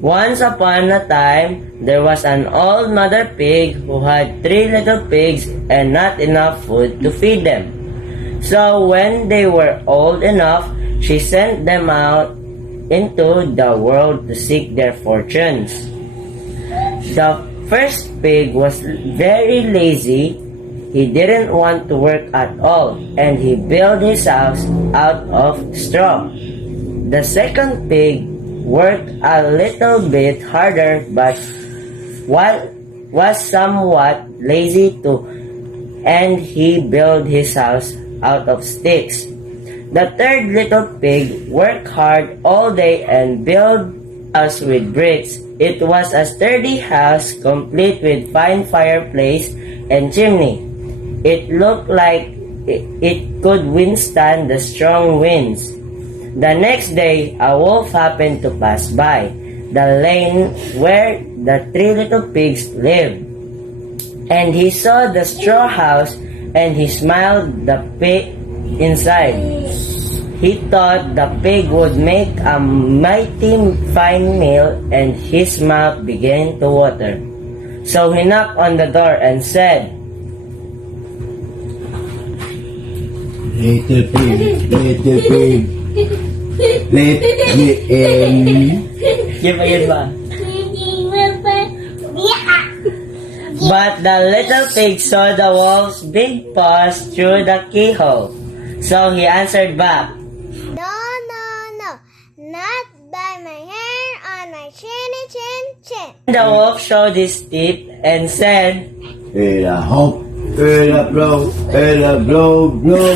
Once upon a time, there was an old mother pig who had 3 little pigs and not enough food to feed them. So when they were old enough, she sent them out into the world to seek their fortunes. The first pig was very lazy. He didn't want to work at all, and he built his house out of straw. The second pig worked a little bit harder but was somewhat lazy too, and he built his house out of sticks. The third little pig worked hard all day and built a house with bricks. It was a sturdy house complete with fine fireplace and chimney. It looked like it could withstand the strong winds. The next day, a wolf happened to pass by the lane where the 3 little pigs lived. And he saw the straw house, and he smiled the pig inside. He thought the pig would make a mighty fine meal, and his mouth began to water. So he knocked on the door and said, Little pig, let me in. Give it ba? But the little pig saw the wolf's big paws through the keyhole. So he answered back, No, no, no, not by my hair on my chinny chin chin. The wolf showed his teeth and said, Ella hop, ella blow, blow, blow.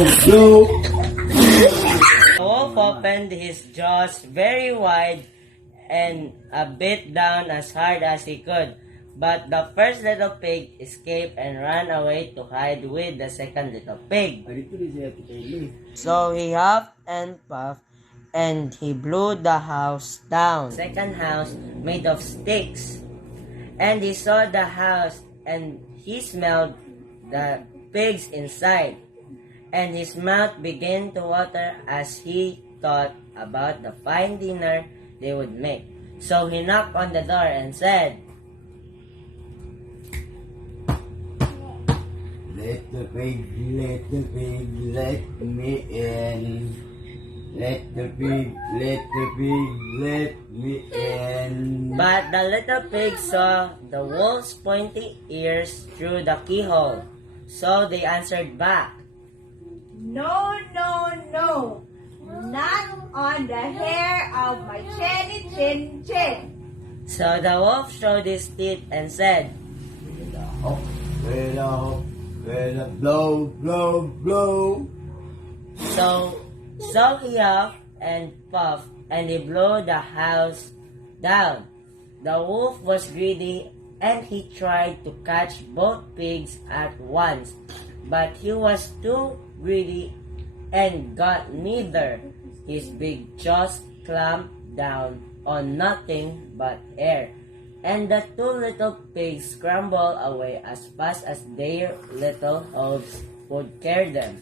The wolf opened his jaws very wide and bit down as hard as he could. But the first little pig escaped and ran away to hide with the second little pig. So he huffed and puffed, and he blew the house down. Second house made of sticks. And he saw the house, and he smelled the pigs inside. And his mouth began to water as he thought about the fine dinner they would make. So he knocked on the door and said, Let the pig, let me in. Let the pig, let me in. But the little pig saw the wolf's pointy ears through the keyhole. So they answered back, No, no, no, not on the hair of my chinny chin chin. So the wolf showed his teeth and said, Ella hop, ella blow, blow, blow. So he huffed and puffed, and he blew the house down. The wolf was greedy, and he tried to catch both pigs at once, but he was too greedy and got neither. His big jaws clamped down on nothing but air, and the 2 little pigs scrambled away as fast as their little hooves would carry them.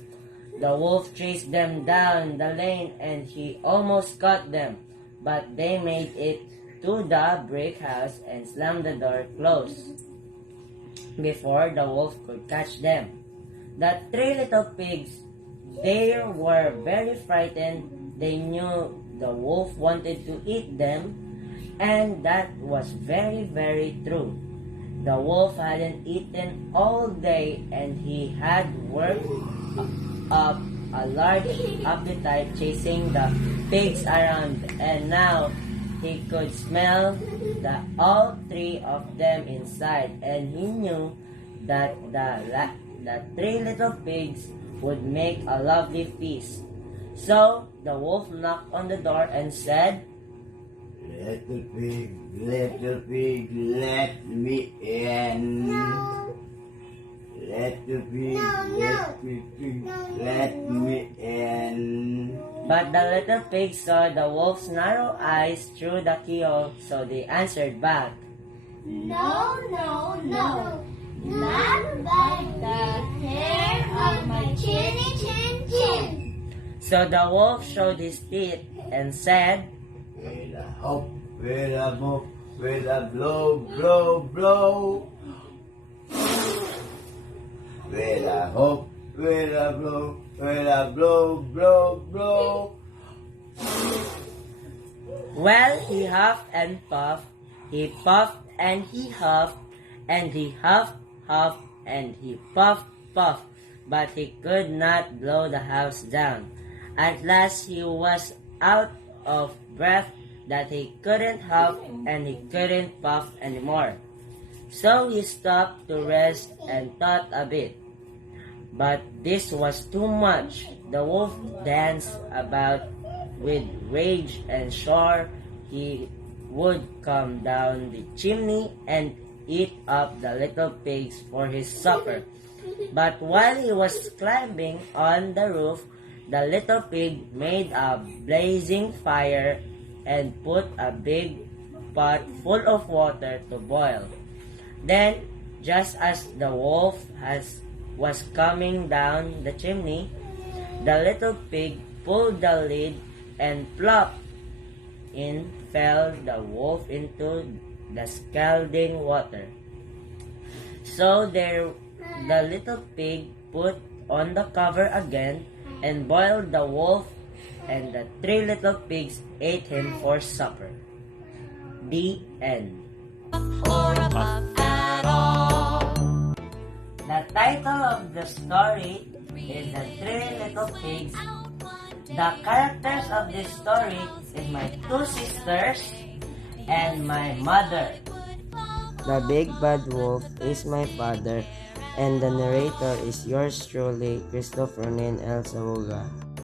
The wolf chased them down the lane, and he almost caught them, but they made it to the brick house and slammed the door closed before the wolf could catch them. The 3 little pigs, they were very frightened. They knew the wolf wanted to eat them, and that was very, very true. The wolf hadn't eaten all day, and he had worked up a large appetite chasing the pigs around, and now he could smell all 3 of them inside, and he knew that the 3 little pigs would make a lovely feast. So the wolf knocked on the door and said, Little pig, let me in. Let the pig, let me in. But the little pig saw the wolf's narrow eyes through the keyhole, so they answered back, No, no, no, not by the hair of my chinny chin chin. So the wolf showed his teeth and said, Ella hop, with a move, with a blow, blow, blow. With a hope, with a blow, with a blow, blow, blow. Well, he huffed and puffed, he puffed and he huffed, and he huffed, huffed, and he puffed, puffed, but he could not blow the house down. At last he was out of breath that he couldn't huff and he couldn't puff anymore. So he stopped to rest and thought a bit. But this was too much. The wolf danced about with rage and swore he would come down the chimney and eat up the little pigs for his supper. But while he was climbing on the roof, the little pig made a blazing fire and put a big pot full of water to boil. Then, just as the wolf was coming down the chimney, the little pig pulled the lid and plop! In fell the wolf into the scalding water. So there the little pig put on the cover again and boiled the wolf, and the 3 little pigs ate him for supper. The end. The title of the story is The 3 Little Pigs. The characters of this story is my 2 sisters and my mother. The big bad wolf is my father, and the narrator is yours truly, Christopher Nin El Sabuga.